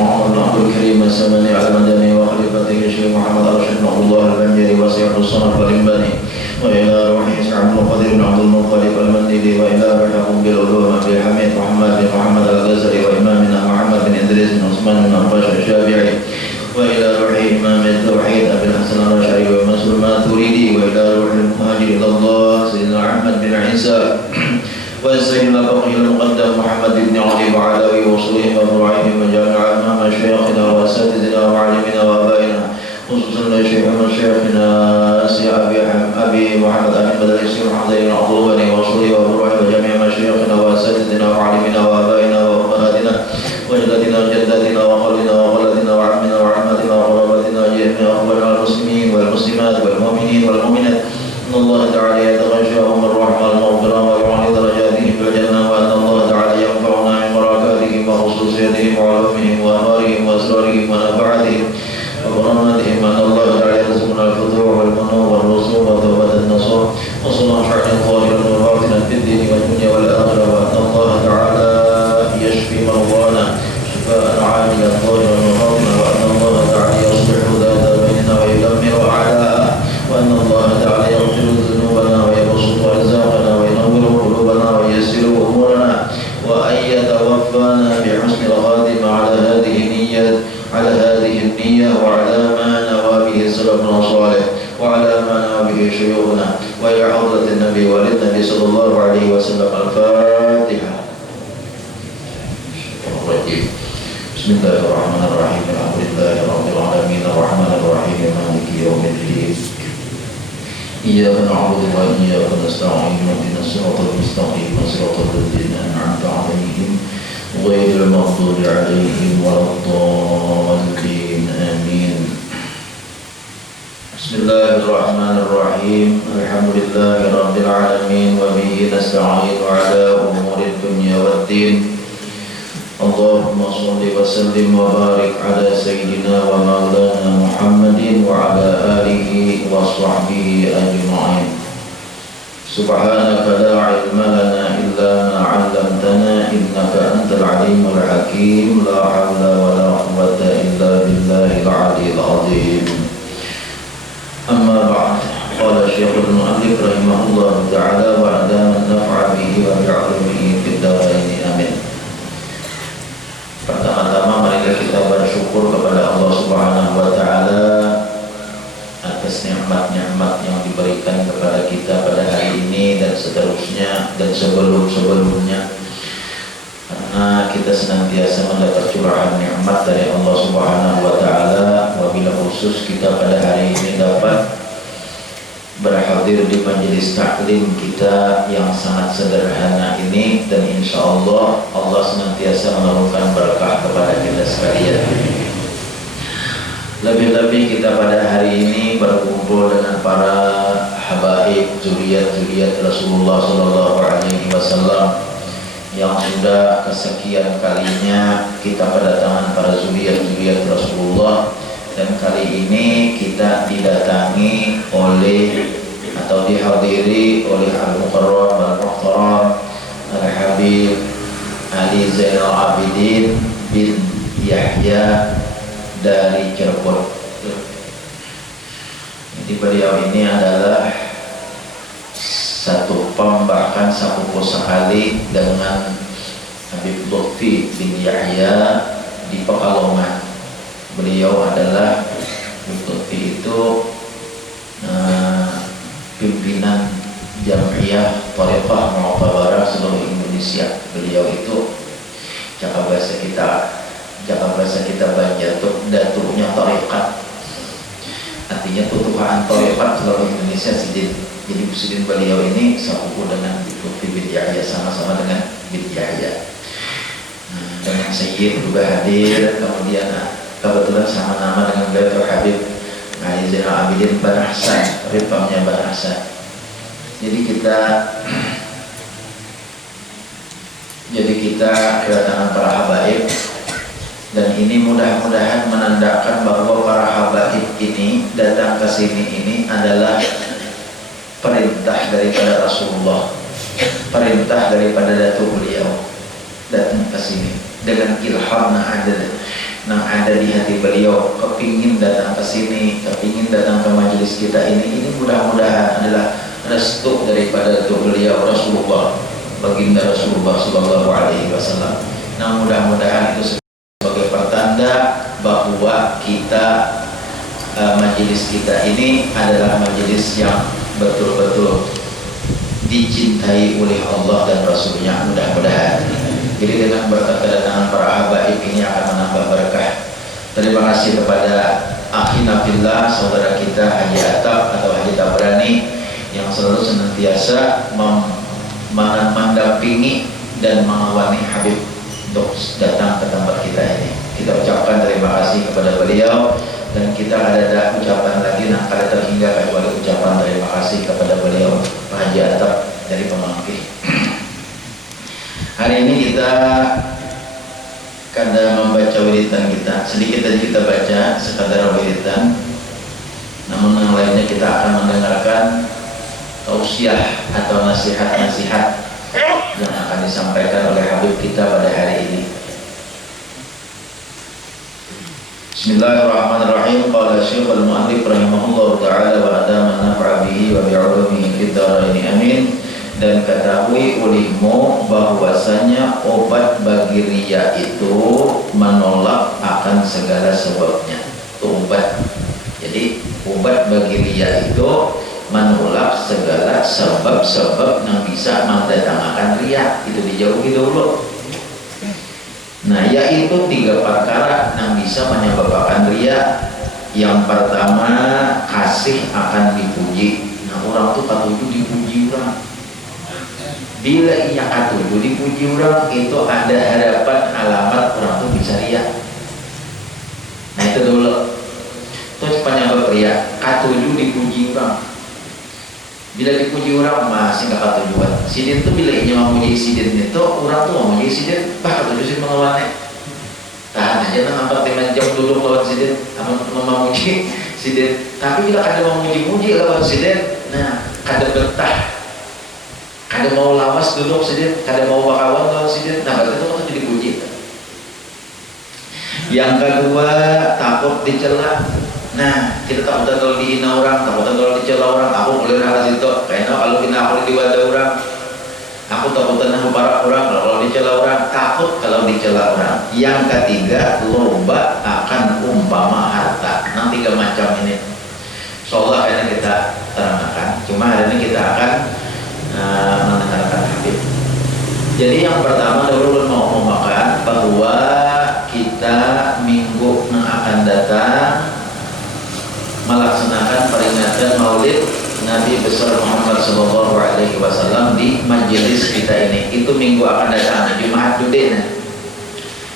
Muhammad Abdul Karim ورسلهم وفروعهم وجميعنا مشايخنا وأساتذتنا ومعلمنا وآبائنا خصوصا شيخنا أبي محمد أمين بدر الشيخ محمد بن عبد الله ورسوله وفروعه وجميع مشايخنا وأساتذتنا ومعلمنا وآبائنا وأمهاتنا وجدتنا وجداتنا وخالنا وخالتنا وعمنا وعماتنا وقراباتنا وجميع أخواننا المسلمين والمسلمات والمؤمنين والمؤمنات أن الله تعالى يتغشاهم الرحمة المغفرة ويعلي درجاتهم في الجنة وأن الله تعالى ينفعنا من بركاتهم وخصوصياتهم وعلومهم وأنوارهم وأسرارهم ونفعاتهم وكراماتهم وأن الله تعالى يرزقنا الفتوح والمنور والرسوم وتوبة النصوح وصلاح شأن ظاهرا وباطنا في الدين والدنيا والآخرة وأن الله تعالى يشفي مرضانا شفاء عاجلا ظاهرا وباطنا وأن الله تعالى يصلح ذات بيننا ويدمر أعداءه وأن الله تعالى يغفر ذنوبنا ويبسط أرزاقنا وينور قلوبنا وييسر أمورنا وأن يتوفانا بحسن الخاتمة على هذه النية وعلى ما نوى به سلفنا الصالح وعلى ما نوى به شيوخنا وإلى حضرة النبي والنبي صلى الله عليه وسلم. الفاتحة. بسم الله الرحمن الرحيم. الحمد لله رب العالمين الرحمن الرحيم مالك يوم الدين إياك نعبد وإياك نستعين اهدنا الصراط المستقيم صراط الذين أنعمت عليهم غير المغضوب عليهم ولا الضالين آمين. بسم الله الرحمن الرحيم. الحمد لله رب العالمين وبه نستعين على أمور الدنيا والدين. اللهم صل وسلم وبارك على سيدنا ومولانا محمد وعلى آله وصحبه أجمعين. سبحانك لا علم لنا إلا ما علمتنا إنك أنت العليم الحكيم. لا حول ولا قوة إلا بالله العلي العظيم. أما بعد، قال الشيخ المؤلف رحمه الله تعالى وأدام النفع به وبعلمه في الدارين آمين. Pertama-tama marilah kita bersyukur kepada Allah Subhanahu wa taala atas nikmat-nikmat yang diberikan kepada kita pada hari ini dan seterusnya dan sebelum-sebelumnya. Karena kita senantiasa mendapat curahan nikmat dari Allah Subhanahu wa taala, wabil khusus kita pada hari ini dapat berhadir di majelis taklim kita yang sangat sederhana ini, dan insya Allah Allah senantiasa menurunkan berkah kepada kita sekalian. Lebih-lebih kita pada hari ini berkumpul dengan para habaib zuriat-zuriat Rasulullah Sallallahu Alaihi Wasallam yang sudah kesekian kalinya kita kedatangan para zuriat-zuriat Rasulullah. Dan kali ini kita didatangi oleh atau dihadiri oleh Al-Mukarram Al-Muhtaram Al-Habib Ali Zainal Abidin bin Yahya dari Cirebon. Jadi beliau ini adalah satu bahkan sepupu sekali dengan Habib Lutfi bin Yahya di Pekalongan. Beliau adalah Lutfi itu pimpinan Jam'iyah Thariqah Mu'tabarah seluruh Indonesia. Beliau itu jaka bahasa kita Banjatuk datuknya Thariqat. Artinya ketuaan Thariqat seluruh Indonesia. Jadi presiden beliau ini sepupu dengan Lutfi bin Yahya, sama-sama dengan bin Yahya. Dengan Sayyid juga hadir, kemudian kebetulan sama nama dengan beliau Habib Ali Zainal Abidin Banahsan, rifamnya Banahsan. Jadi kita kedatangan para habaib, dan ini mudah-mudahan menandakan bahwa para habaib ini datang ke sini ini adalah perintah daripada Rasulullah, perintah daripada datuk beliau datang ke sini dengan ilham yang ada di hati beliau, kepingin datang ke sini, kepingin datang ke majelis kita ini mudah-mudahan adalah restu daripada datuk beliau Rasulullah, baginda Rasulullah Sallallahu Alaihi Wasallam. Nah, mudah-mudahan itu sebagai pertanda bahwa kita majelis kita ini adalah majelis yang betul-betul dicintai oleh Allah dan Rasulnya, mudah-mudahan. Jadi dengan berkat kedatangan para Habib ini akan menambah berkah. Terima kasih kepada akhina fillah, saudara kita Haji Atap atau Haji Tabrani yang selalu senantiasa mendampingi dan mengawani Habib untuk datang ke tempat kita ini. Kita ucapkan terima kasih kepada beliau, dan kita ada ucapan lagi nah kada terhingga kecuali ucapan terima kasih kepada beliau Pak Haji Atap dari Pemangki. Hari ini kita kada membaca wiridan kita, sedikit saja kita baca sekadar wiridan, namun yang lainnya kita akan mendengarkan tausiah atau nasihat-nasihat yang akan disampaikan oleh Habib kita pada hari ini. Bismillahirrahmanirrahim. Qala Syekhul Mu'allif rahimahullah ta'ala wa adama naf'a bihi wa bi'ulumihi fid dharain amin. Dan ketahui olehmu bahwasanya obat bagi riya itu menolak akan segala sebabnya. Itu obat. Jadi obat bagi riya itu menolak segala sebab-sebab yang bisa mendatangkan riya. Itu dijauhi dulu. Nah, yaitu 3 perkara yang bisa menyebabkan riya. Yang pertama, kasih akan dipuji. Nah, orang tuh katuju dipuji orang. Bila ia katuju dipuji orang, itu ada harapan alamat orang tuh bisa riya. Nah, itu dulu. Terus penyebab riya, katuju dipuji orang. Bila dipuji orang masih nggak katujuan. Sidin tuh bila ini memuji sidin itu, orang tuh memuji sidin, bah katuju sih mengawannya. Tahan aja nang 4-5 jam duduk lawan sidin, memuji sidin. Tapi bila kada memuji-muji lawan sidin, nah kada betah, kada mau lawas duduk sidin, kada mau bakawan lawan sidin, nah berarti itu kan jadi puji. Yang kedua, takut dicela. Nah, kita takutan kalau dihina orang, takutan kalau dicela orang. Aku boleh hal itu, kayaknya kalau hina aku di wadah orang. Aku takutan aku para orang, kalau dicela orang, takut kalau dicela orang. Yang ketiga, lomba akan umpama harta. Nah, 3 macam ini. Insyaallah kayaknya kita terangkan. Cuma hari ini kita akan mendengarkan Habib. Jadi yang pertama dulu mau memakan bahwa kita minggu yang akan datang melaksanakan peringatan Maulid Nabi besar Muhammad Sallallahu Alaihi Wasallam di majelis kita ini. Itu minggu akan datang, Jumat Jumat.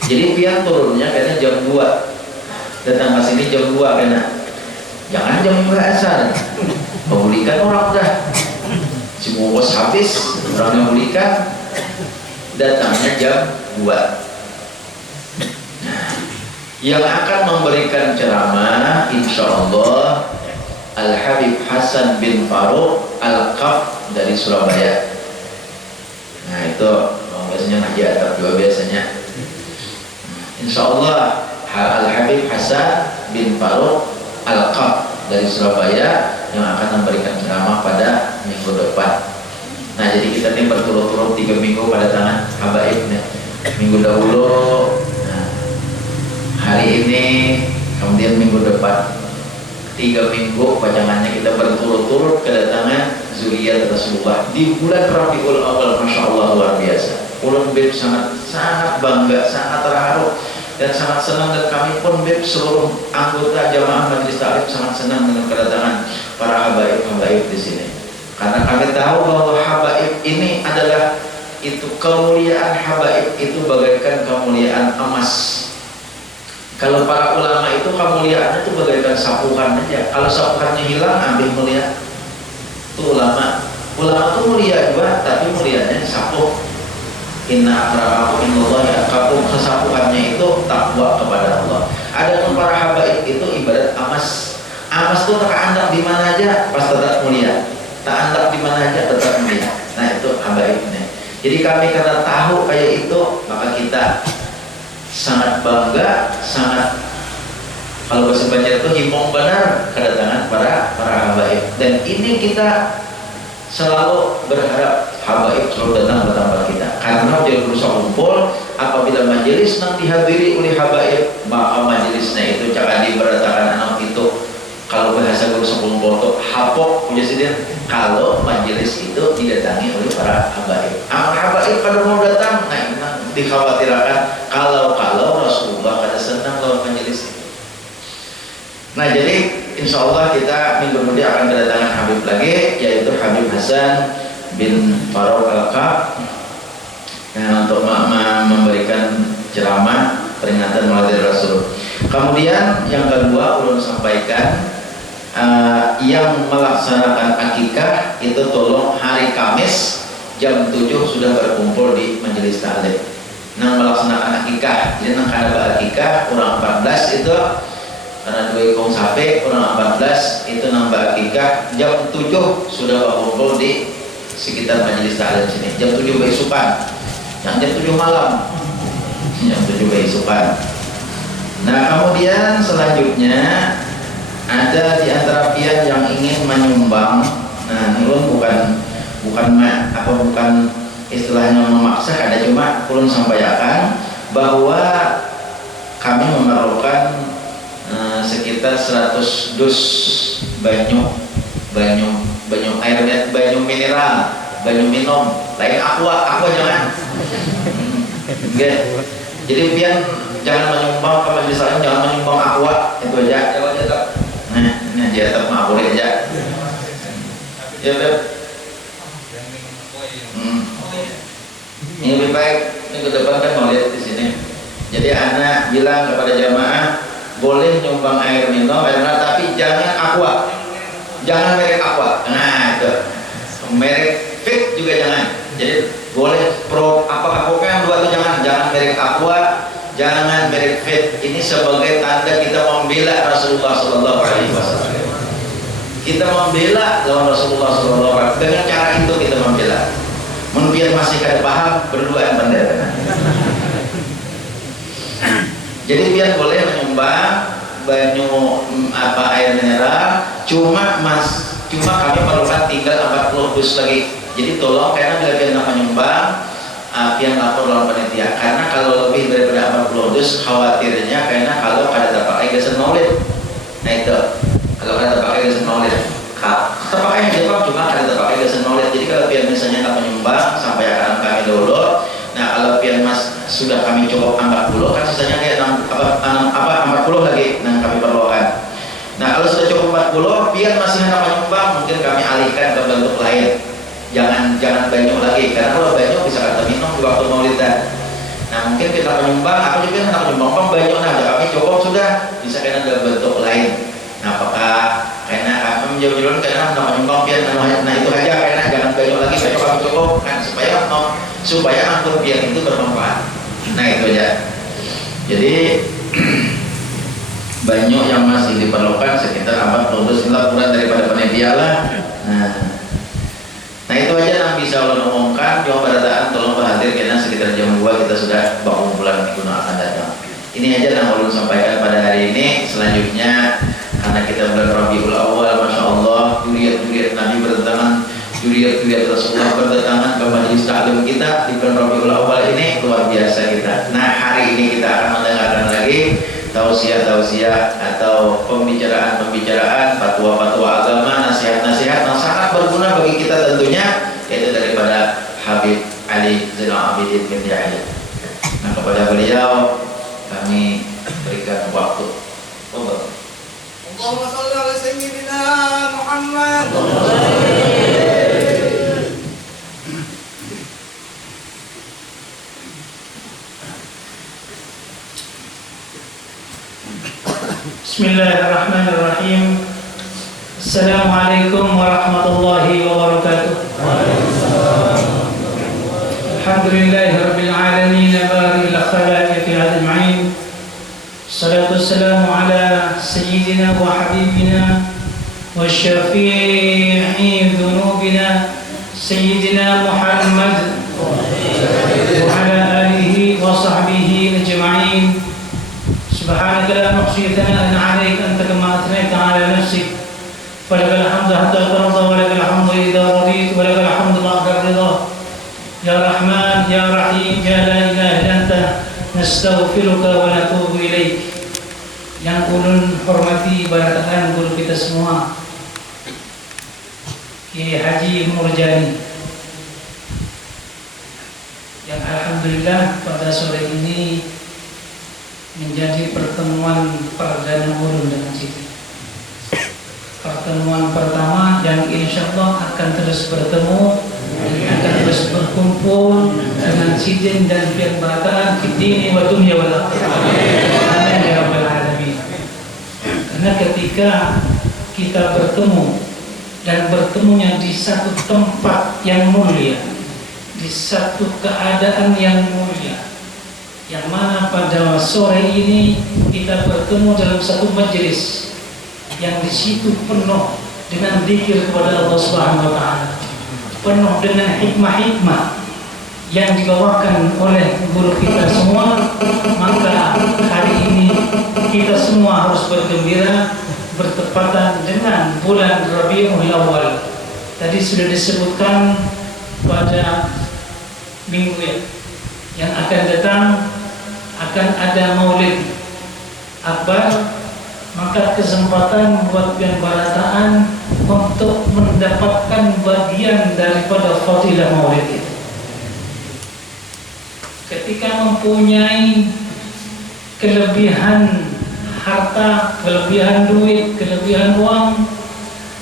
Jadi pian turunnya kayaknya jam 2. Datang ke sini jam 2 kayaknya. Jangan jam 2 asar. Pembulikan orang dah. Si bungkus habis, orang yang bulikan. Datangnya jam 2. Yang akan memberikan ceramah insyaallah Al-Habib Hasan bin Farouk Al-Qaf dari Surabaya. Nah itu biasanya Haji Atap juga biasanya. Insyaallah Al-Habib Hasan bin Farouk Al-Qaf dari Surabaya yang akan memberikan ceramah pada minggu depan. Nah jadi kita ini berturut-turut 3 minggu pada tangan habaib. Minggu dahulu, hari ini, kemudian minggu depan. 3 minggu pajangannya kita berturut-turut kedatangan zuriat Rasulullah di bulan Rabiul Awal. Masya Allah luar biasa. Ulun Beb sangat bangga, sangat terharu dan sangat senang, dan kami pun Beb seluruh anggota jamaah majelis taklim sangat senang dengan kedatangan para habaib di sini. Karena kami tahu bahwa habaib ini adalah itu kemuliaan habaib itu bagaikan kemuliaan emas. Kalau para ulama itu kemuliaannya itu bagaikan sapuhan aja. Kalau sapuhannya hilang, ambil mulia. Itu ulama. Ulama itu mulia juga, tapi mulianya disapuh. Inna akramakum indallahi atqakum. Kesapuhannya itu takwa kepada Allah. Adapun para habaib itu ibarat emas. Emas itu tak andap di mana aja, pas tetap mulia. Tak andap di mana aja, tetap mulia. Nah itu habaibnya. Jadi kami karena tahu kayak itu, maka kita sangat bangga, sangat kalau bahasa Banjar itu himong benar kedatangan para habaib. Dan ini kita selalu berharap habaib selalu datang ke tempat kita, karena jadi berusaha kumpul. Apabila majelis yang dihadiri oleh habaib, maka majelisnya itu jangan diberatakan anak itu. Kalau bahasa berusaha kumpul itu hapok punya sidin. Kalau majelis itu didatangi oleh para habaib, habaib pada mau datang, nah ini dikhawatirkan kalau Nah jadi insya Allah kita minggu nanti akan kedatangan Habib lagi, yaitu Habib Hasan bin Farouk Al-Kab, untuk memberikan ceramah peringatan Maulid Rasul. Kemudian yang kedua ulun sampaikan, yang melaksanakan akikah itu tolong hari Kamis jam 7 sudah berkumpul di majelis taklim. Nang melaksanakan akikah, jadi nang kada akikah kurang 14 itu karena 2 kong sape kurang 14 itu nambah akikah jam 7 sudah berkumpul di sekitar majelis taklim sini. Jam 7 beisukan, yang jam 7 malam, jam 7 beisukan. Nah kemudian selanjutnya ada di antara pihak yang ingin menyumbang. Nah ulun bukan istilahnya memaksa, ada cuma ulun sampaikan bahwa kami memerlukan sekitar 100 dus banyu air, banyu mineral, banyu minum, lain aqua jangan. Jadi pian jangan menyumbang ke majelis taklim, jangan menyumbang aqua, itu aja. Nah ini aja tak boleh aja. Ya Beb. Ini lebih baik, ini ke depan kan mau lihat di sini. Jadi anak bilang kepada jamaah boleh nyumbang air minum, air mineral, tapi jangan aqua, jangan merek aqua. Nah itu merek fit juga jangan. Jadi boleh pokoknya yang dua itu jangan merek aqua, jangan merek fit. Ini sebagai tanda kita membela Rasulullah Sallallahu Alaihi Wasallam. Kita membela lawan Rasulullah Sallallahu Alaihi Wasallam. Dengan cara itu kita membela. Mungkin masih kada paham, berduaan pendeta. Jadi biar boleh menyumbang banyu air mineral, cuma kami perlukan tinggal 40 dus lagi. Jadi tolong, karena bila pian menyumbang, pian lapor lawan panitia. Karena kalau lebih daripada 40 dus, khawatirnya karena kalau kada terpakai gasan maulid. Nah itu, kalau kada terpakai gasan maulid, terpakai Jepang cuma kada terpakai gasan maulid. Jadi kalau pian misalnya tak menyumbang, sampai akan kami dulu. Nah kalau pian mas sudah kami cukup 40, kan sisanya kayak 40 lagi yang kami perlukan. Nah kalau sudah cukup 40, pian masih hendak menyumbang, mungkin kami alihkan ke bentuk lain. Jangan banyu lagi, karena kalau banyu bisa kita minum di waktu maulidan. Nah mungkin kita menyumbang, aku juga hendak menyumbang banyu, nah kami cukup sudah, bisa kena dalam bentuk lain. Nah apakah karena kami menjauh-jauh karena hendak menyumbang pian, nah itu aja, karena jangan banyu lagi, banyu kami cukup kan, supaya angkut pian itu bermanfaat. Nah itu aja. Jadi banyu yang masih diperlukan sekitar 40 dus, kurang daripada panitia lah. Nah itu aja yang bisa ulun umumkan. Cuma berataan tolong hadir karena sekitar jam 2 kita sudah berkumpulan di Gunung akan datang. Ini aja yang ulun sampaikan pada hari ini. Selanjutnya karena kita bulan Rabiul Awal, Masya Allah, juriat Nabi berdatangan, juriat Rasulullah berdatangan ke majelis taklim kita di bulan Rabiul Awal ini, luar biasa kita. Nah hari ini kita akan mendengarkan lagi tausiah atau pembicaraan, fatwa agama, nasihat-nasihat yang sangat berguna bagi kita tentunya, yaitu daripada Habib Ali Zainal Abidin bin Yahya. Nah kepada beliau kami berikan waktu. Allahumma shalli ala sayyidina Muhammad. Bismillahirrahmanirrahim. Assalamualaikum warahmatullahi wabarakatuh. Alhamdulillahirabbil alamin, baril khalaiqi ajma'in. Salatu wassalamu ala sayyidina wa habibina wa syafi'i dhunubina sayyidina Muhammad wa ala alihi wa sahbihi ajma'in. سبحانك لا نحصي ثناء عليك أنت كما أثنيت على نفسك فلك الحمد حتى ترضى ولك الحمد إذا رضيت ولك الحمد بعد الرضا يا رحمن يا رحيم يا لا إله إلا أنت نستغفرك ونتوب إليك. Yang ulun hormati barataan guru kita semua, Kiai Haji Murjani, yang alhamdulillah pada sore ini menjadi pertemuan perdana ulun dengan Siti. pertemuan pertama yang insya Allah akan terus bertemu, akan terus berkumpul dengan sidin dan pemberataan fid-dini wa dunya wal akhirah. Amin ya rabbal alamin. Karena ketika kita bertemu dan bertemunya di satu tempat yang mulia, di satu keadaan yang mulia, yang mana pada sore ini kita bertemu dalam satu majelis yang di situ penuh dengan zikir kepada Allah Subhanahu wa taala, penuh dengan hikmah-hikmah yang dibawakan oleh guru kita semua, maka hari ini kita semua harus bergembira bertepatan dengan bulan Rabiul Awal. Tadi sudah disebutkan pada minggu yang akan datang akan ada Maulid Akbar, maka kesempatan buat pemberataan untuk mendapatkan bagian daripada fadilah Maulid itu. Ketika mempunyai kelebihan harta, kelebihan duit, kelebihan uang,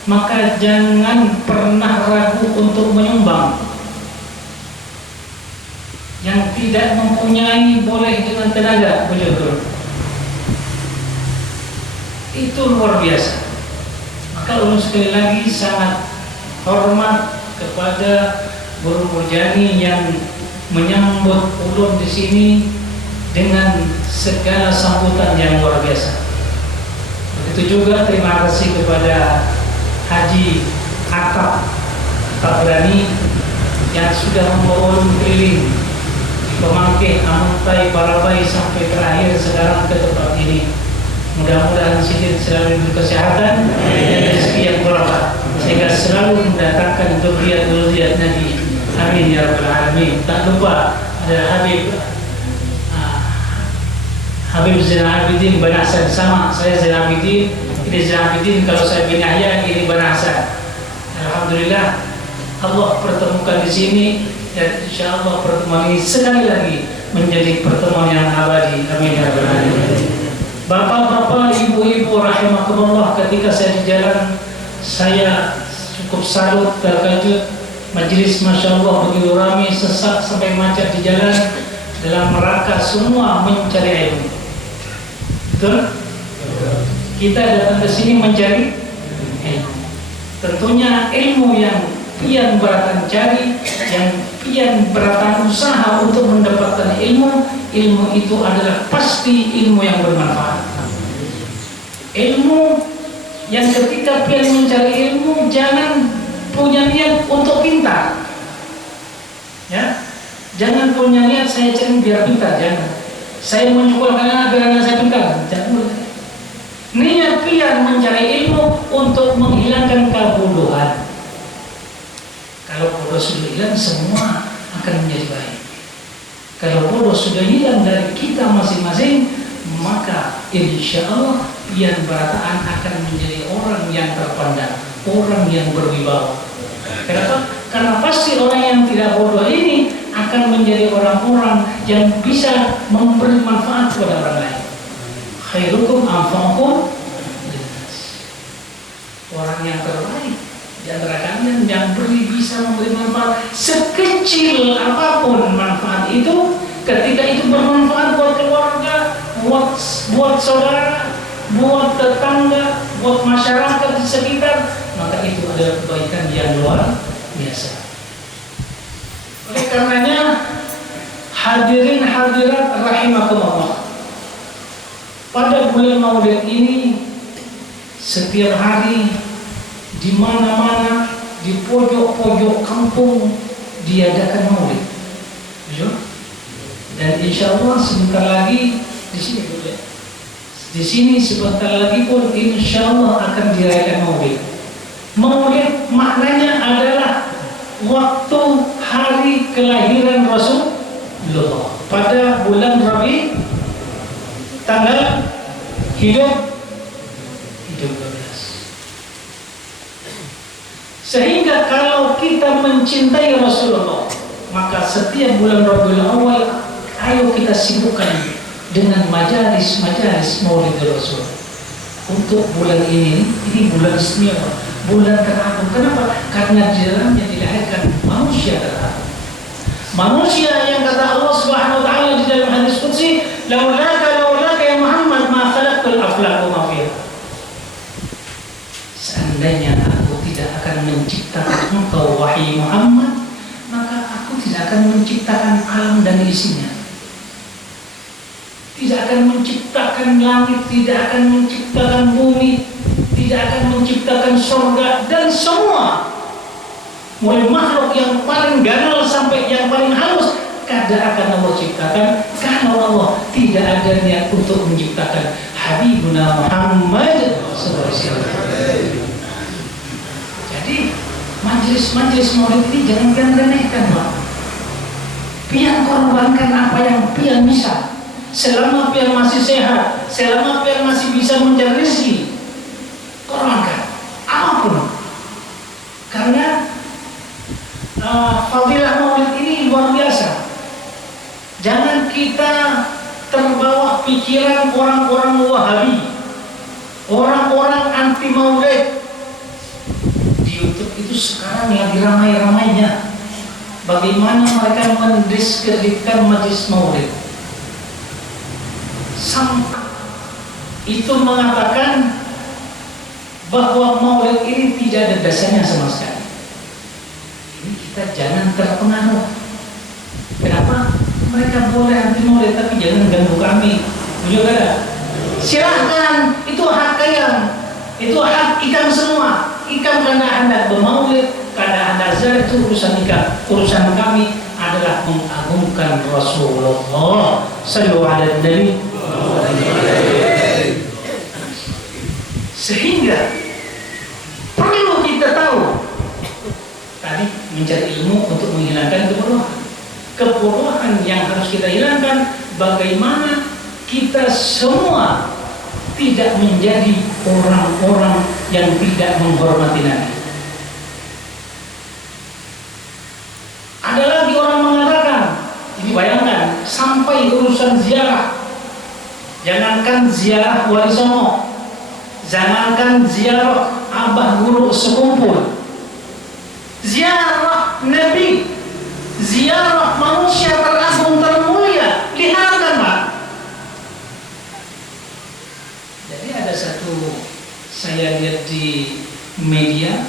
maka jangan pernah ragu untuk menyumbang. Yang tidak mempunyai boleh dengan tenaga, betul. Itu luar biasa. Maka ulun sekali lagi sangat hormat kepada Guru Murjani yang menyambut ulun di sini dengan segala sambutan yang luar biasa. Begitu juga terima kasih kepada Haji Atap Berani yang sudah membawa ulun keliling Pemangkih, Amuntai, Barabai sampai terakhir sekarang ke tempat ini. Mudah-mudahan Sidin selalu diberi kesehatan dan rezeki yang berkah sehingga selalu mendatangkan dzurriyyat Nabi. Amin ya rabbal alamin. Tak lupa ada Habib Zainal Abidin Banahsan, sama saya Zainal Abidin, ini Zainal Abidin, kalau saya bin Yahya ini Banahsan. Alhamdulillah Allah pertemukan di sini. Dan insya Allah pertemuan ini sekali lagi menjadi pertemuan yang abadi. Amin ya rabbal alamin. Bapak-bapak, ibu-ibu rahimakumullah, ketika saya di jalan saya cukup salut, terkejut. Majelis masya Allah begitu ramai, sesak sampai macet di jalan dalam rangka semua mencari ilmu. Betul? Kita datang ke sini mencari ilmu. Tentunya ilmu yang pian beratan cari, yang pian beratan usaha untuk mendapatkan ilmu itu adalah pasti ilmu yang bermanfaat. Ilmu yang ketika pian mencari ilmu jangan punya niat untuk pintar, ya, jangan punya niat saya cari biar pintar, jangan. Saya menyekolahkan anak biar anak saya pintar, jangan. Niat pian mencari ilmu untuk menghilangkan kebodohan. Kalau bodoh sudah hilang, semua akan menjadi baik. Kalau bodoh sudah hilang dari kita masing-masing, maka insya Allah pian berataan akan menjadi orang yang terpandang, orang yang berwibawa. Kenapa? Karena pasti orang yang tidak bodoh ini akan menjadi orang-orang yang bisa memberi manfaat kepada orang lain. Khairukum anfa'ukum linnas. Orang yang terbaik di antara kalian yang bisa memberi manfaat sekecil apapun manfaat itu, ketika itu bermanfaat buat keluarga, buat saudara, buat tetangga, buat masyarakat di sekitar, maka itu adalah kebaikan yang luar biasa. Oleh karenanya, hadirin hadirat rahimakumullah, pada bulan Maulid ini setiap hari di mana-mana, di pojok-pojok kampung diadakan Maulid. Dan insya Allah sebentar lagi di sini boleh. Di sini sebentar lagi pun insya Allah akan dirayakan Maulid. Maulid maknanya adalah waktu hari kelahiran Rasulullah pada bulan Rabi, tanggal hidup 12. Sehingga kalau kita mencintai Rasulullah, maka setiap bulan Rabiul Awal ayo kita sibukkan dengan majalis Maulid Rasul. Untuk bulan ini bulan istimewa. bulan teragung. Kenapa? Karena di dalamnya dilahirkan manusia teragung. Manusia yang kata Allah Subhanahu wa taala di dalam hadis qudsi, laulaka ya Muhammad ma khalaqtul aflaqa ma fiha. Seandainya aku tidak akan menciptakan engkau wahai Muhammad, maka aku tidak akan menciptakan alam dan isinya. Tidak akan menciptakan langit, tidak akan menciptakan bumi, tidak akan menciptakan surga dan semua, mulai makhluk yang paling ganal sampai yang paling halus, kada akan Allah ciptakan karena Allah tidak ada niat untuk menciptakan Habibuna Muhammad sallallahu alaihi wasallam. Jadi majelis maulid ini jangan remehkan, Pak. Pian korbankan apa yang pian bisa. Selama pian masih sehat, selama pian masih bisa mencari rezeki, korbankan apapun. Karena fadilah maulid ini luar biasa. Jangan kita terbawa pikiran orang-orang Wahabi, orang-orang anti maulid. Di YouTube itu sekarang lagi ramai-ramainya bagaimana mereka mendiskreditkan majelis maulid. Sampai itu mengatakan bahwa maulid ini tidak ada dasarnya sama sekali. Ini kita jangan terpengaruh. Kenapa? Mereka boleh anti maulid tapi jangan ganggu kami. Betul ada? Silahkan, itu hak kalian, itu hak ikam semua. Ikam karena anda bermaulid, karena anda zar, itu urusan ikam. Urusan kami adalah mengagungkan Rasulullah sallallahu alaihi wasallam. Sehingga perlu kita tahu tadi mencari ilmu untuk menghilangkan kebodohan yang harus kita hilangkan. Bagaimana kita semua tidak menjadi orang-orang yang tidak menghormati Nabi. Ada lagi orang mengatakan, ini bayangkan sampai urusan ziarah. Jangankan ziarah Wali Songo, jangankan ziarah abah guru sekumpul, ziarah Nabi, ziarah manusia teragung termulia, lihatkan Pak. Jadi ada satu, saya lihat di media,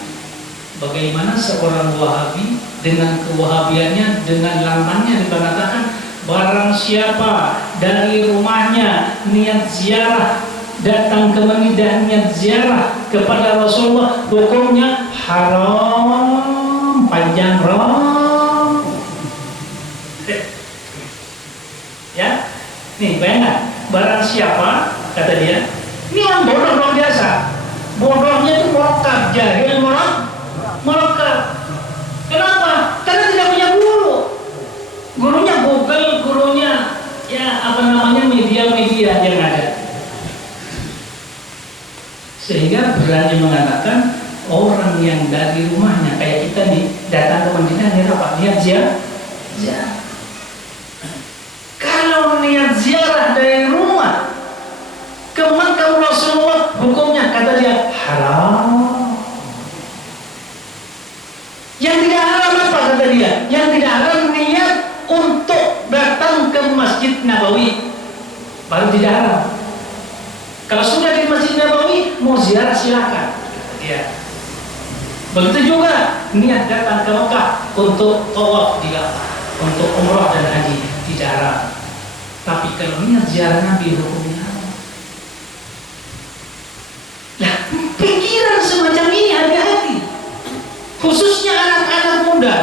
bagaimana seorang Wahabi dengan kewahabiannya, dengan lambangnya dikatakan, barang siapa dari rumahnya niat ziarah datang ke Madinah niat ziarah kepada Rasulullah, hukumnya haram panjang rom. Ya, nih bayangkan, barang siapa, kata dia, ini orang bodoh luar biasa. Bodohnya itu melekat, jahil melekat. Kenapa? Karena tidak punya guru. Gurunya Google, gurunya media-media yang ada. Sehingga berani mengatakan orang yang dari rumahnya kayak kita nih datang ke Madinah niat apa? Niat ziarah. Kalau niat ziarah dari rumah ke makam Rasulullah, hukumnya kata dia haram. Yang tidak haram apa kata dia? Yang tidak haram niat untuk datang ke Masjid Nabawi, baru tidak haram. Kalau sudah di Masjid Nabawi mau ziarah silakan. Ya. Begitu juga niat datang ke Mekah untuk tawaf di Ka'bah, untuk umrah dan haji tidak haram. Tapi kalau niat ziarah Nabi hukumnya haram. Nah, pikiran semacam ini hati-hati. Khususnya anak-anak muda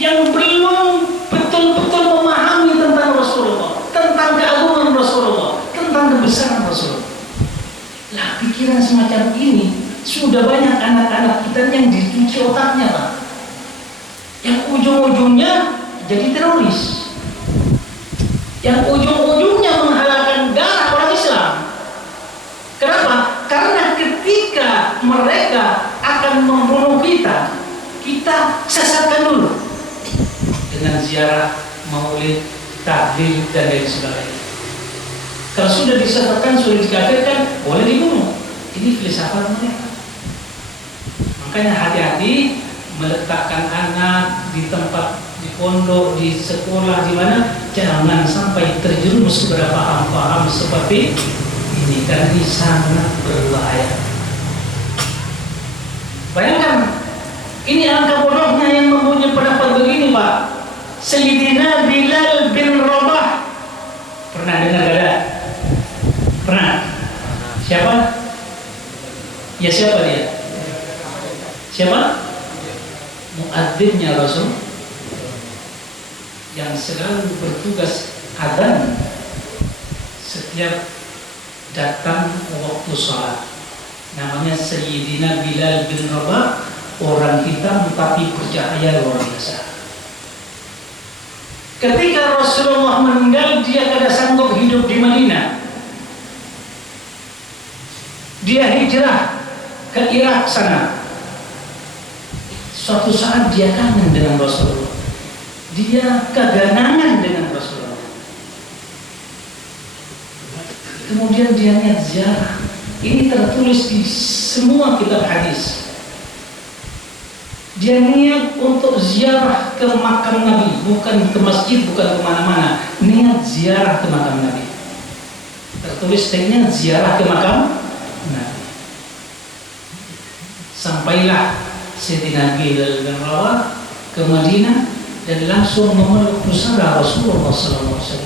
yang belum betul-betul memahami tentang Rasulullah, tentang keagungan Rasulullah, tentang kebesaran Rasulullah. Lah, pikiran semacam ini sudah banyak anak-anak kita yang dicuci otaknya, Pak. Yang ujung-ujungnya jadi teroris, yang ujung-ujungnya menghalalkan darah orang Islam. Kenapa? Karena ketika mereka akan membunuh kita, kita sesatkan dulu dengan ziarah, maulid, tahlil dan lain sebagainya. Kalau sudah disesatkan, sudah dikafirkan, boleh dibunuh. Ini filsafat mereka. Makanya hati-hati meletakkan anak di tempat, di pondok, di sekolah, di mana, jangan sampai terjerumus kepada paham-paham seperti ini, karena ini sangat berbahaya. Bayangkan, ini angka bodohnya yang mempunyai pendapat begini, Pak. Sayyidina Bilal bin Rabah, pernah dengar ada? Pernah? Siapa? Ya, siapa dia? Siapa? Muadzinnya Rasul yang selalu bertugas adzan setiap datang waktu sholat. Namanya Sayyidina Bilal bin Rabah, orang hitam tapi bercahaya luar biasa. Ketika Rasulullah meninggal, dia tidak sanggup hidup di Madinah. Dia hijrah ke Irak sana. Suatu saat dia kangen dengan Rasulullah. Dia keganangan dengan Rasulullah. Kemudian dia niat ziarah. Ini tertulis di semua kitab hadis. Dia niat untuk ziarah ke makam Nabi, bukan ke masjid, bukan kemana-mana. Niat ziarah ke makam Nabi. Tertulis niat ziarah ke makam Nabi. Sampailah Sayyidina Bilal bin Rabah ke Madinah dan langsung memeluk pusara Rasulullah SAW.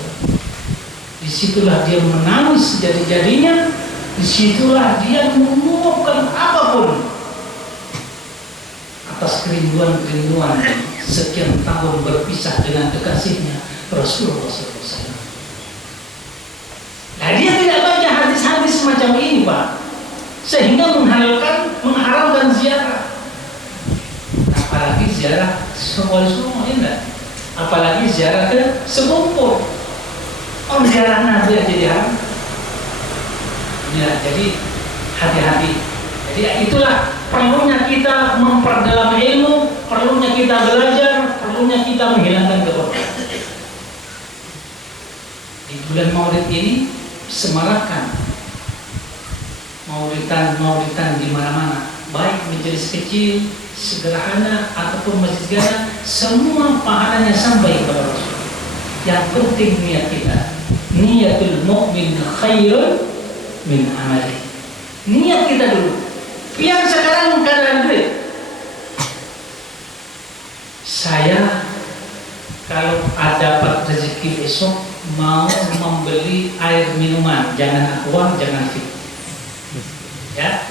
Disitulah dia menangis sejadi-jadinya. Disitulah dia menguapkan apapun atas kerinduan-kerinduan sekian tahun berpisah dengan kekasihnya Rasulullah SAW. Nah, dia tidak baca hadis-hadis semacam ini, Pak, sehingga mengharamkan ziarah. Apalagi ziarah semua enggak. Apalagi ziarah ke sepupu. Ziarah Nabi aja diharam. Ya, jadi hati-hati. Jadi itulah perlunya kita memperdalam ilmu, perlunya kita belajar, perlunya kita menghilangkan kebodohan. Di bulan Maulid ini semarakkan maulidan di mana-mana, baik majelis kecil, sederhana ataupun masjid gana, semua pahalanya sampai kepada Rasul. Yang penting niat kita. Niatul mu'min khairun min amali. Niat kita dulu. Yang sekarang keadaan duit. Saya kalau ada dapat rezeki besok mau membeli air minuman, jangan aqua, jangan fit. Ya.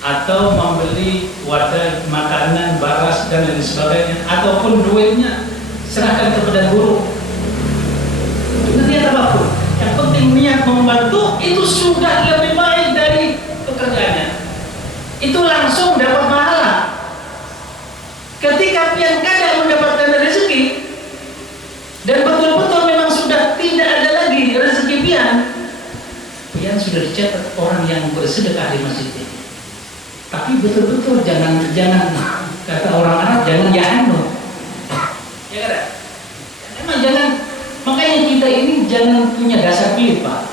Atau membeli wadah makanan, baras dan lain sebagainya, ataupun duitnya serahkan kepada guru. Nanti apapun, yang penting niat membantu itu sudah lebih baik dari pekerjaannya. Itu langsung dapat pahala. Ketika pian kada mendapatkan rezeki dan betul-betul memang sudah tidak ada lagi rezeki pian sudah dicatat orang yang bersedekah di masjid ini. Tapi betul-betul jangan kata orang Arab jangan jahannam. Ya kan? Emang jangan, makanya kita ini jangan punya dasar pelit, Pak.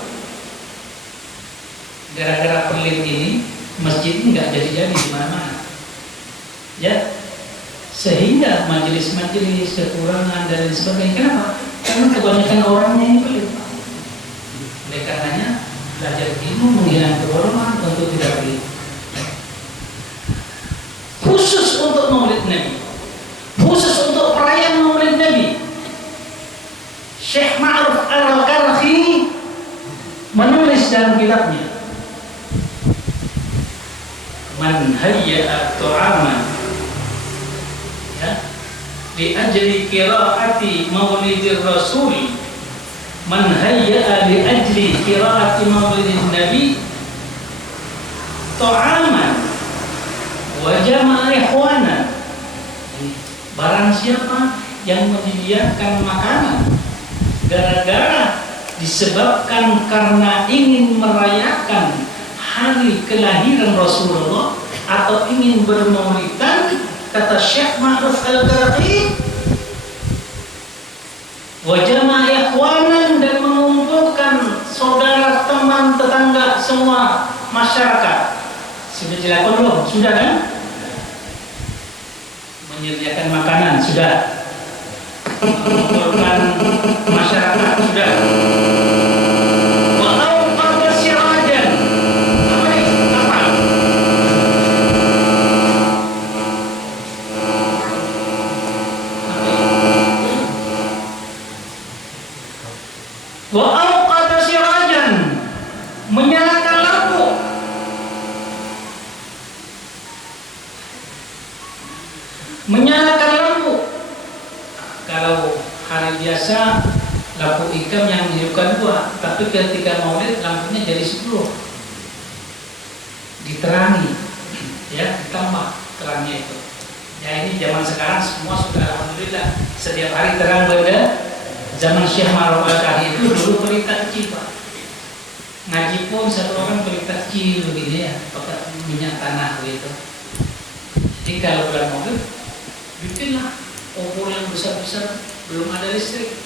Gara-gara pelit ini masjid ini nggak jadi-jadi di mana-mana. Ya. Sehingga majelis-majelis kekurangan dan lain sebagainya. Kenapa? Karena kebanyakan orangnya ini pelit, Pak. Oleh karenanya belajar ilmu menghilangkan kebodohan untuk tidak pelit. Khusus untuk Maulid Nabi, khusus untuk perayaan Maulid Nabi, Syekh Ma'ruf Al-Karhi menulis dalam kitabnya, Man hayya'a tu'aman di ajli qiraati Maulidir Rasul, man hayya'a li ajli qiraati Maulidin Nabi tu'aman wa jama'a ikhwana. Barang siapa yang menyediakan makanan gara-gara disebabkan karena ingin merayakan hari kelahiran Rasulullah atau ingin bermaulidan, kata Syekh Ma'ruf Al-Karhi, wa jama'a ikhwanan, dan mengumpulkan saudara, teman, tetangga, semua masyarakat, Sudah dilakukan belum? Sudah kan? Menyediakan makanan sudah. Mengumpulkan masyarakat sudah. Walau pada sirajan. Apa? Walau pada sirajan, menyalakan lampu. Menyalakan lampu. Kalau hari biasa lampu hitam yang menghidupkan 2, tapi ketika maulid lampunya jadi 10. Diterangi, ya, ditambah terangnya itu. Ya ini zaman sekarang semua sudah alhamdulillah setiap hari terang benda. Zaman Syekh Maruf Al-Qadi itu dulu pelita kecil Pak. Ngaji pun satu orang pelita kecil begini ya, pakai minyak tanah begitu. Jadi kalau bulan maulid bikinlah obor yang besar-besar, belum ada listrik,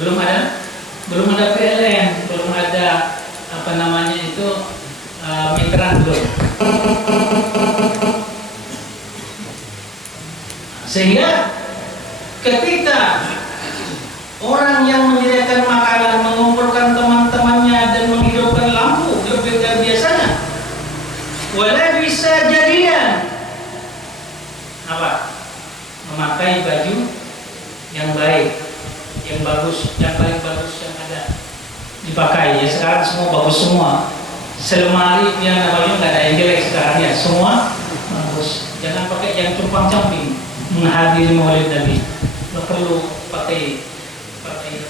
belum ada PLN, belum ada apa namanya itu meteran belum. Sehingga ketika orang yang menyediakan makanan mengumpulkan teman-temannya dan menghidupkan lampu lebih dari biasanya, wala bisa jadian apa? Memakai baju yang baik, yang bagus, yang paling bagus yang ada dipakai. Ya sekarang semua bagus semua. Selemari yang namanya nggak ada yang jelek sekarang ya, semua bagus. Jangan pakai yang compang-camping menghadiri maulid Nabi. Nggak perlu pakai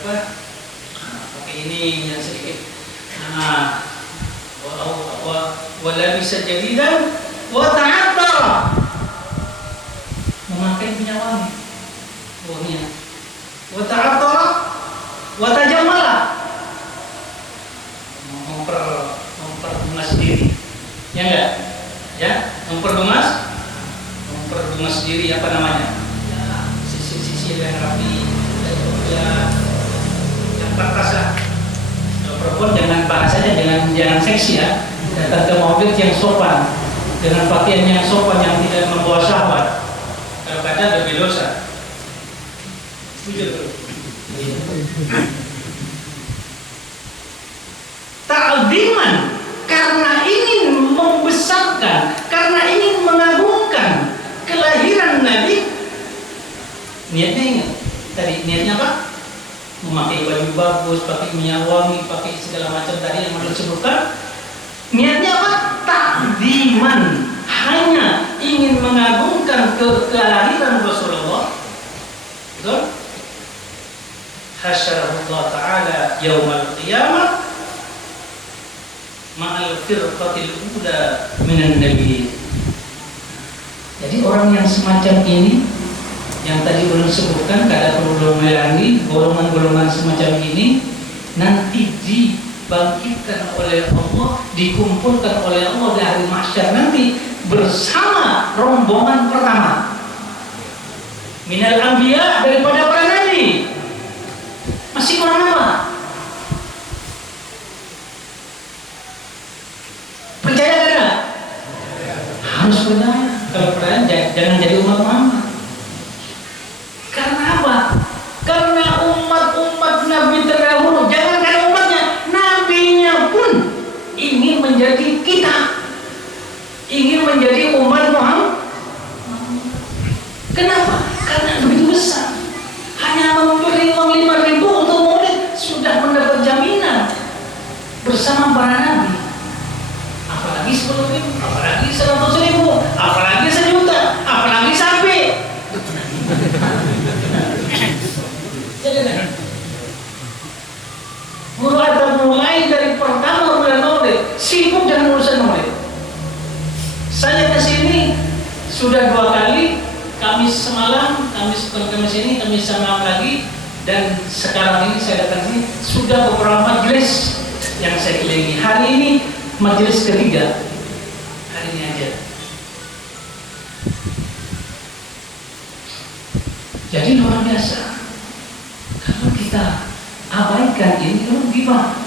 apa? Pakai ini yang sedikit. Wala bisa jadidan wa ta'attara, memakai minyak wangi, wanginya. Wa ta'attara wa tajammala, memperbungas diri. Ya enggak? Ya, memperbungas diri apa namanya? Ya, sisi-sisi yang rapi, ya, yang pantas lah. Kalau perempuan jangan bahasanya jangan seksi ya. Datang ke maulid yang sopan, dengan pakaian yang sopan yang tidak membawa syahwat. Kalau kata lebih dosa. Ta'ziman, karena ingin membesarkan, karena ingin mengagungkan kelahiran Nabi. Niatnya ingat tadi, niatnya apa? Memakai baju bagus, pakai minyak wangi, pakai segala macam tadi yang menurut sebutkan. Niatnya apa? Ta'ziman, hanya ingin mengagungkan kelahiran Rasulullah. Betul? Hasyarahullah ta'ala yaumal qiyamah ma'al firqatil ula minan nabi. Jadi orang yang semacam ini, yang tadi belum sebutkan, kada perlu melangi golongan-golongan semacam ini, nanti dibangkitkan oleh Allah, dikumpulkan oleh Allah di hari mahsyar nanti bersama rombongan pertama minal anbiya, daripada para nabi. Masih kurang apa? Percaya tidak? Harus percaya. Kalau percaya jangan jadi umat Muhammad. Karena apa? Karena umat-umat Nabi terdahulu, jangankan umatnya, nabinya pun ingin menjadi kita, ingin menjadi umat Muhammad. Kenapa? Karena begitu besar. Hanya memberi uang 5.000 untuk maulid sudah mendapat jaminan bersama para nabi. Apalagi 10.000, apalagi 100.000, apalagi 1 juta, apalagi sampai. Guru ada mulai dari pertama bulan maulid sibuk dengan urusan maulid. Saya kesini sudah 2 kali. Kamis semalam, Kamis ini, Kamis semalam lagi, dan sekarang ini saya datang sini sudah beberapa majelis yang saya kelilingi. Hari ini majelis ketiga, hari ini aja. Jadi luar biasa. Kalau kita abaikan ini rugi Pak,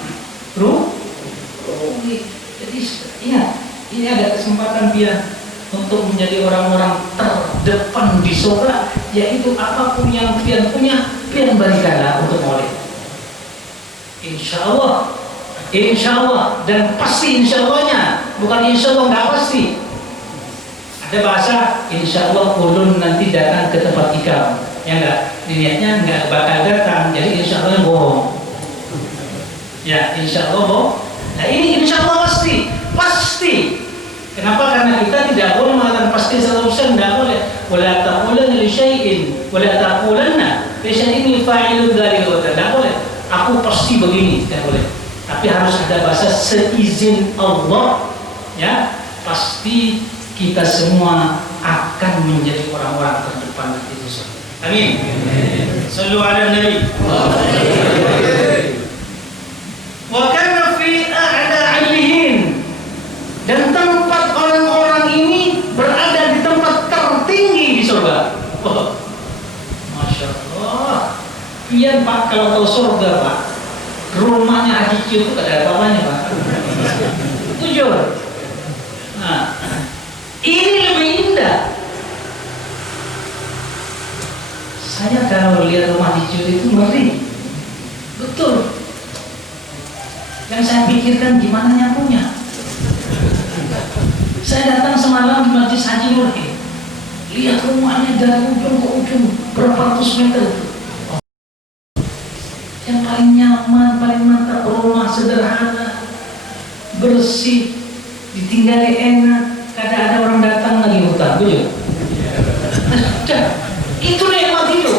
rugi. Jadi ingat, Ini ada kesempatan dia untuk menjadi orang-orang terdepan di surga, yaitu apapun yang pian punya, pian berikanlah untuk maulid. Insya Allah, dan pasti insya Allahnya, bukan insya Allah nggak pasti. Ada bahasa insya Allah ulun nanti datang ke tempat ikam, ya enggak, niatnya nggak bakal datang, jadi insya Allah bohong. Ya insya Allah bohong. Nah ini insya Allah pasti. Kenapa? Karena kita tidak boleh mengatakan pasti 100%, tidak boleh. Wala taqulanna li syai'in, wala taqulanna li syai'in fa'ilun dzalika, tidak boleh. Aku pasti begini, tidak boleh. Tapi harus ada bahasa seizin Allah, ya. Pasti kita semua akan menjadi orang-orang terdepan di surga. Amin. Sallu ala Nabi. Wa kana fi a'la 'alihin, dan tempat orang-orang ini berada di tempat tertinggi di surga. Oh, Masya Allah. Pian Pak, kalau tahu surga Pak, rumahnya Haji Cio itu ada apa-apanya Pak. Jujur. Nah, ini lebih indah. Saya kalau lihat rumah Haji Cio itu ngeri. Betul. Yang saya pikirkan gimana nyapunya. Saya datang semalam di Masjid Haji Nurhi, lihat rumahnya dari ujung ke ujung berapa ratus meter. Yang paling nyaman, paling mantap, rumah sederhana, bersih, ditinggali enak, kadang ada orang datang lagi hutang, betul? Itu nikmat itu.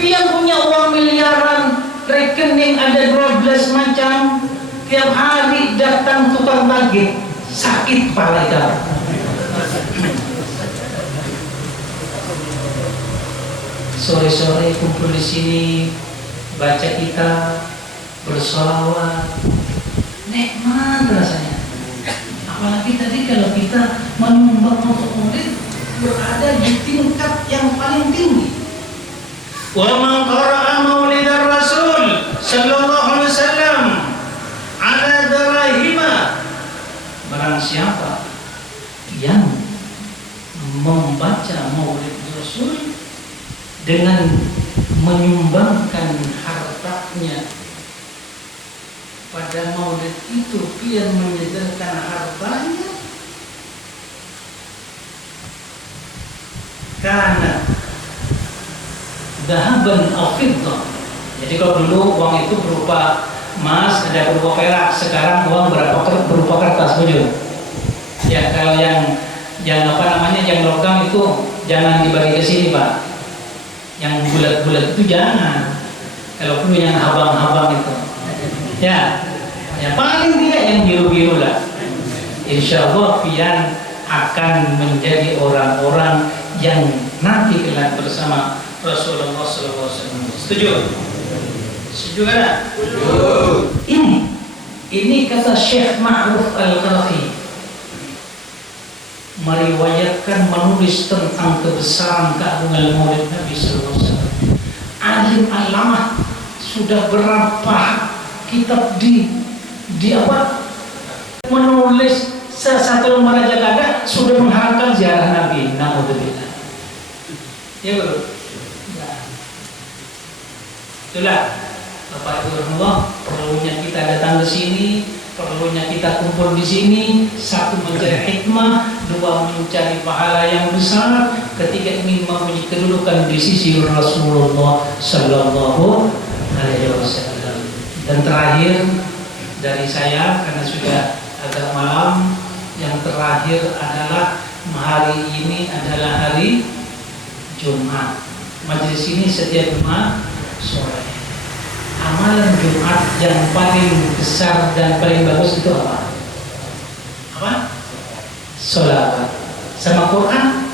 Yang punya uang miliaran, rekening ada 12 macam, tiap hari datang tukang tagih, sakit kepala kita. Sore-sore kumpul di sini, baca kitab, bersolawat, nikmat rasanya. Apalagi tadi kalau kita menyumbang untuk maulid, berada di tingkat yang paling tinggi. Wa man qara'a maulidar Rasul sallallahu alaihi wasallam ala darahima, barang siapa yang membaca maulid Rasul dengan menyumbangkan hartanya pada maulid itu, pian menyediakan hartanya, karena dahaban aw fiddah. Jadi kalau dulu uang itu berupa emas, ada berupa perak, sekarang uang berupa kertas, betul? Ya, kalau yang apa namanya, yang logam itu jangan dibagi ke sini Pak. Yang bulat-bulat itu jangan. Kalau perlu yang habang-habang itu, ya paling tidak yang biru-biru lah. Insya Allah pian akan menjadi orang-orang yang nanti kelak bersama Rasulullah SAW. Setuju? Setuju kan? Ini kata Syekh Ma'ruf Al-Qarafi, meriwayatkan, menulis tentang kebesaran keagungan maulid Nabi SAW. Alim alamah, sudah berapa kitab di apa, menulis satu lembar aja kagak, sudah mengharapkan ziarah Nabi. Naudzubillah. Ya betul. Itulah Bapak Ibu Allah, perlunya kita datang ke sini, perlunya kita kumpul di sini. Satu, mencari hikmah; dua, mencari pahala yang besar; ketiga, ingin mempunyai kedudukan di sisi Rasulullah Sallallahu Alaihi Wasallam. Dan terakhir dari saya, karena sudah agak malam, yang terakhir adalah hari ini adalah hari Jumat. Majelis ini setiap Jumat sore. Amalan Jumat yang paling besar dan paling bagus itu apa? Apa? Sholawat sama Quran.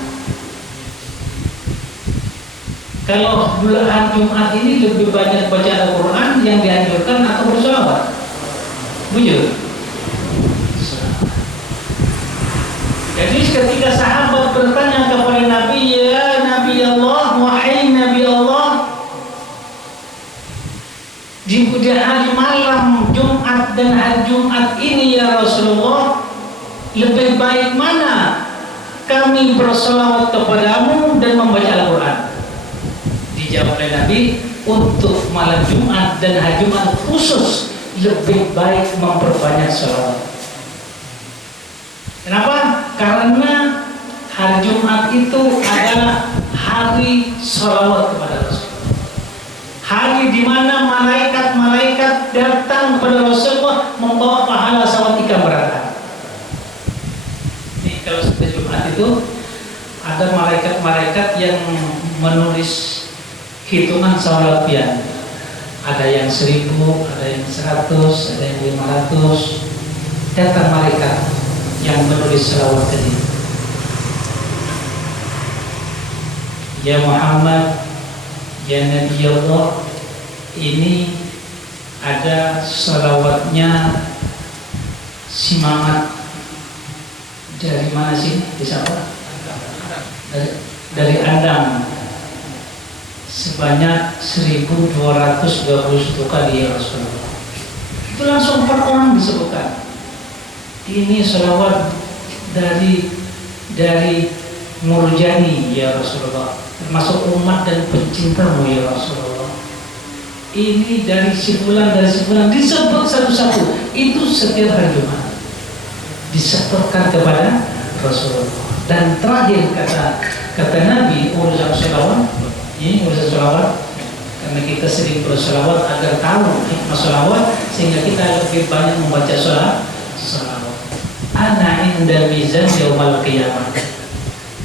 Kalau bulan Jumat ini lebih banyak baca Al-Quran yang dianjurkan atau bersolawat? Bujur. Jadi ketika sahabat bertanya kepada Nabi, ya Nabi Allah, wahai Nabi Allah, di hari malam Jumat dan hari Jumat ini ya Rasulullah, lebih baik mana kami bersolawat kepadamu dan membaca Al-Quran? Dijawab oleh Nabi, untuk malam Jumat dan hari Jumat khusus lebih baik memperbanyak sholawat. Kenapa? Karena hari Jumat itu adalah hari sholawat kepada Rasulullah. Hari di mana malaikat-malaikat datang kepada Rasulullah membawa pahala sawatika berada. Ini kalau sudah Jumat itu ada malaikat-malaikat yang menulis hitungan sholawatnya. Ada yang 1000, ada yang 100, ada yang 500. Datang malaikat yang menulis sholawat tadi. Ya Muhammad, ya Nabi Allah, ini ada sholawatnya si Mamat. Dari mana sih? Bisa apa? Dari Andam. Sebanyak 1221 kali ya Rasulullah. Itu langsung per orang disebutkan. Ini sholawat dari Murjani ya Rasulullah, termasuk umat dan pencintamu ya Rasulullah. Ini dari sebulan disebut satu-satu. Itu setiap hari Jumat disetorkan kepada Rasulullah. Dan terakhir kata Nabi, urusan sholawat. Ini urusan sholawat, karena kita sering bersolawat agar tahu hikmah sholawat, sehingga kita lebih banyak membaca sholawat. Ana inda mizan yaumal qiyamah.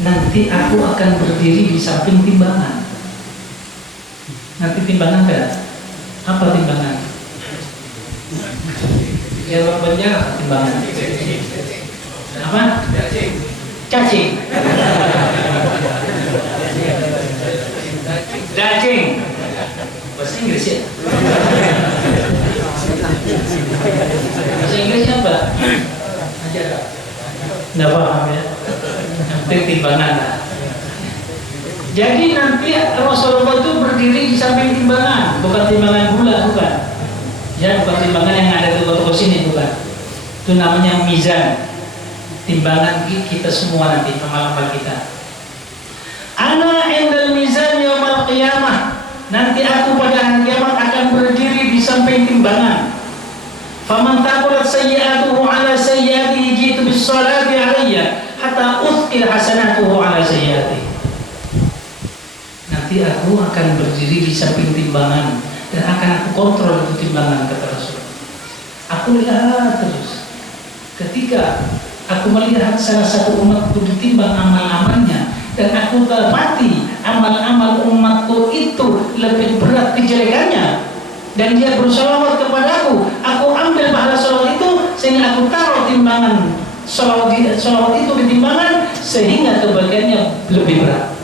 Nanti aku akan berdiri di samping timbangan. Nanti timbangan kan? Apa timbangan? Jawabannya apa timbangan? Apa? Cacing. Daging. Bahasa Inggris ya? Bahasa Inggrisnya apa? Ajar. Nggak paham ya? Nanti timbangan. Jadi nanti Rasulullah itu berdiri di samping timbangan, bukan timbangan gula, bukan. Ya, bukan timbangan yang ada di toko sini, bukan. Itu namanya mizan. Timbangan kita semua nanti, amal-amal kita. Ana indal mizan yaumal qiyamah. Nanti aku pada hari kiamat akan berdiri di samping timbangan. Faman taqulat sayyi'atuhu ala sayyi'atihi jitu bis salati alayya hatta uthqil hasanatuhu ala sayyi'atihi. Nanti aku akan berdiri di samping timbangan dan akan aku kontrol itu timbangan, kata Rasul. Aku lihat terus. Ketika aku melihat salah satu umatku ditimbang amal-amalnya, dan aku dapati amal-amal umatku itu lebih berat kejelekannya, dan dia bersolawat kepadaku, aku ambil pahala solawat itu, sehingga aku taruh timbangan solawat itu di timbangan, sehingga kebagiannya lebih berat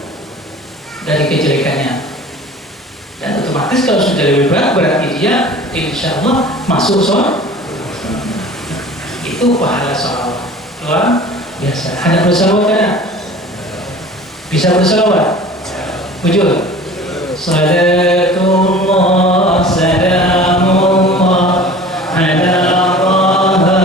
dari kejelekannya. Dan otomatis kalau sudah lebih berat, berarti dia insya Allah masuk solawat. Itu pahala solawat luar biasa. Ada bersolawat kan? Bisa bersolawat? Wujud. Salatullah salamullah ala taha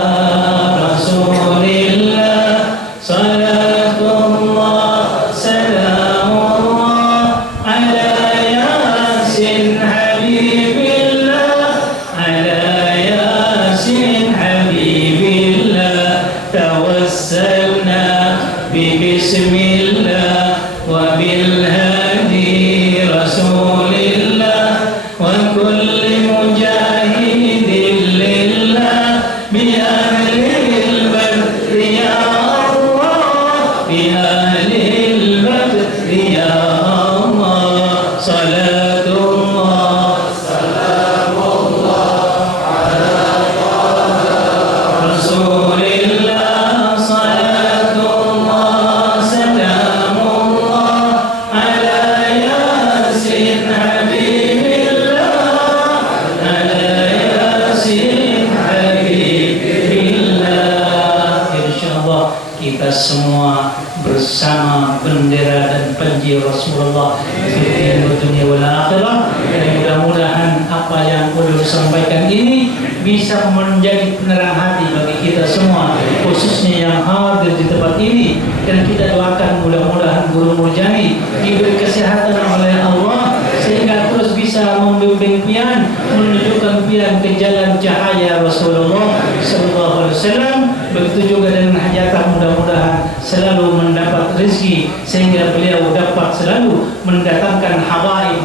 rasulillah. Salatullah salamullah ala yasin habibillah. Ala yasin habibillah. Tawassalna bismillah wa bilhadi rasulillah wa kulli mujahidin lillah bi ahlil badri ya Allah, bi ahlil badri ya Allah. Salatullah salamullah ala taha rasulillah. Salatullah salamullah ala yasin habibillah. Ala yasin habibillah. Insyaallah kita semua bersama bendera dan panji Rasulullah di dunia wal akhirah. Dan mudah-mudahan apa yang perlu disampaikan ini bisa menjadi penerang hati bagi kita semua, khususnya yang hadir di tempat ini. Dan kita doakan mudah-mudahan Guru Murjani diberi kesehatan oleh Allah sehingga terus bisa membimbing pian, menunjukkan pian ke jalan cahaya Rasulullah sallallahu alaihi wasallam. Begitu juga dengan hajatah, mudah-mudahan selalu mendapat rezeki sehingga beliau dapat selalu mendatangkan habaib,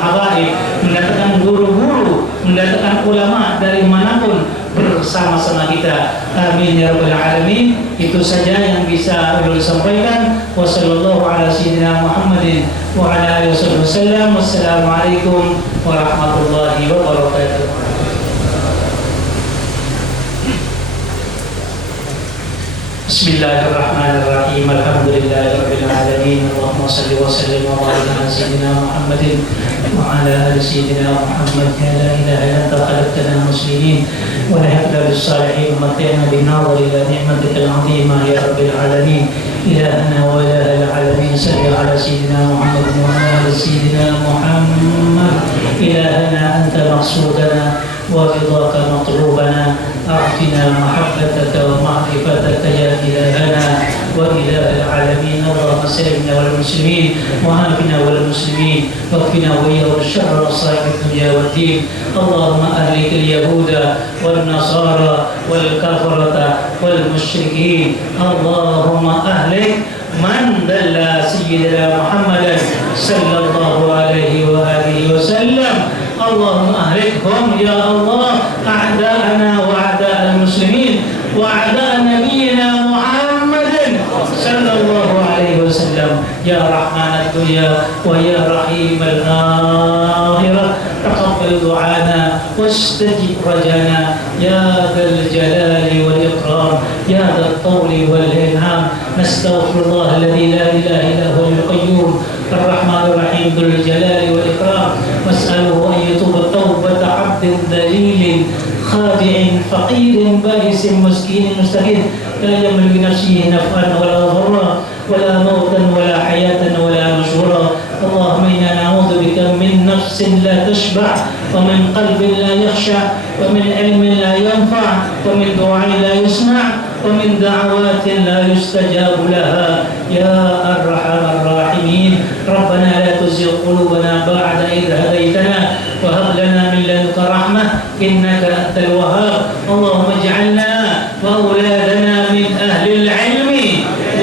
mendatangkan guru-guru, mendatangkan ulama dari manapun bersama-sama kita. Amin ya rabbal alamin. Itu saja yang bisa ulul sampaikan. Wassallallahu ala sayyidina Muhammadin wa ala alihi wasallam. Wassalamualaikum warahmatullahi wabarakatuh. Bismillahirrahmanirrahim. Alhamdulillahirabbil alamin. Allahumma shalli wa sallim wa barik ala sayyidina Muhammadin wa ala ali sayyidina Muhammad. Ya la ilaha illa anta khalaqtana muslimin wa la hawla bis salihin mata'na bin nadhar ila ni'matikal 'azimah ya rabbil alamin. Ilahana wa ilahal alamin. Salli ala sayyidina Muhammad wa ala ali sayyidina Muhammad. Ilahana anta maqsudana wa ridhaka matlubana. أعطنا محبتك ومعرفتك يا إلهنا وإله العالمين. اللهم سلمنا والمسلمين وعافنا والمسلمين واكفنا وإياهم الشر وصائب الدنيا والدين. اللهم أهلك اليهود والنصارى والكفرة والمشركين. اللهم أهلك من دل سيدنا محمد صلى الله عليه وآله وسلم. اللهم أهلكهم يا الله أعداءنا وأعداء المسلمين وأعداء نبينا محمد صلى الله عليه وسلم. يا رحمن الدنيا ويا رحيم الآخرة تقبل دعانا واستجب رجانا يا ذا الجلال والإكرام يا ذا الطول والإنعام. نستغفر الله الذي لا إله إلا هو القيوم الرحمن الرحيم ذو الجلال والإكرام. واسأله أن يتوب توبة عبد ذليل خادع فقير بائس مسكين مستكين لا يملك بنفسه نفعا ولا ضرا ولا موتا ولا حياة ولا نشورا. اللهم إنا نعوذ بك من نفس لا تشبع ومن قلب لا يخشع ومن علم لا ينفع ومن دعاء لا يسمع ومن دعوات لا يستجاب لها يا أرحم الراحمين. ربنا لا تزغ قلوبنا بعد إذ هديتنا وهب لنا من لدنك رحمة إنك أنت الوهاب. اللهم اجعلنا وأولادنا من أهل العلم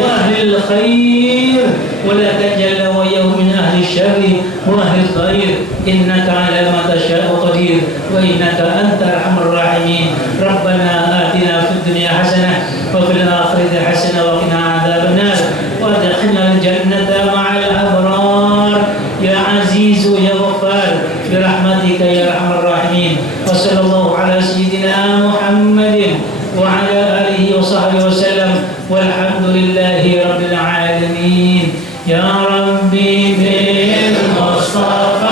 وأهل الخير ولا تجعلنا وإياهم من أهل الشر وأهل الخير إنك على ما تشاء قدير وإنك أنت أرحم الراحمين. ربنا آتنا في الدنيا حسنة وفي الآخرة حسنة وقنا عذاب النار وادخلنا الجنة مع الأبرار يا عزيز يا غفار برحمتك يا أرحم الراحمين. وصلى الله على سيدنا محمد وعلى آله وصحبه وسلم والحمد لله رب العالمين. يا ربي بالمصطفى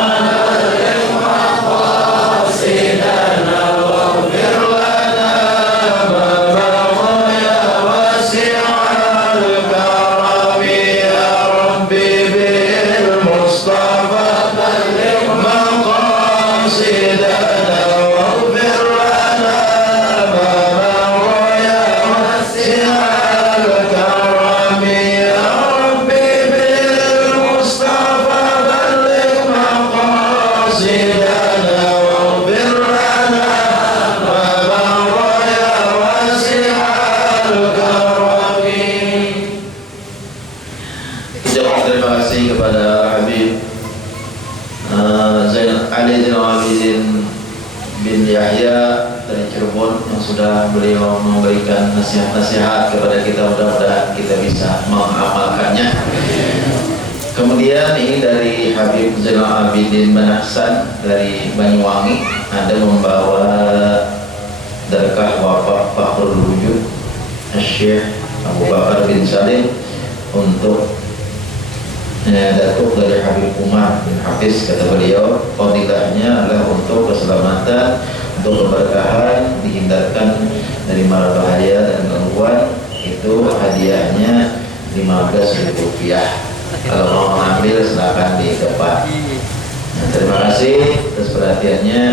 beliau memberikan nasihat-nasihat kepada kita, mudah-mudahan kita bisa mengamalkannya. Kemudian ini dari Habib Zainal Abidin bin Ahsan dari Banyuwangi, ada membawa darkah wafat Fakhrul Wujud Syekh Abu Bakar bin Salim untuk datuk dari Habib Umar bin Hafiz. Kata beliau, fadilahnya adalah untuk keselamatan, untuk keberkahan, dihindarkan dari mara bahaya dan gangguan. Itu hadiahnya 15.000 rupiah. Kalau mau mengambil silakan di depan. Terima kasih atas perhatiannya.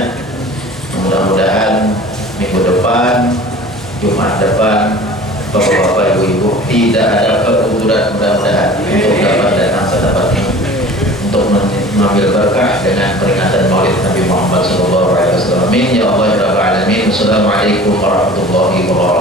Mudah-mudahan minggu depan Jumat depan, bapak-bapak, ibu-ibu, tidak ada keguguran, mudah-mudahan untuk dapat datang sedapat ini untuk mengambil berkah dengan peringatan Maulid Nabi Muhammad SAW. Amin ya Allah ya Rabbal Alamin. Wassalamualaikum warahmatullahi wabarakatuh.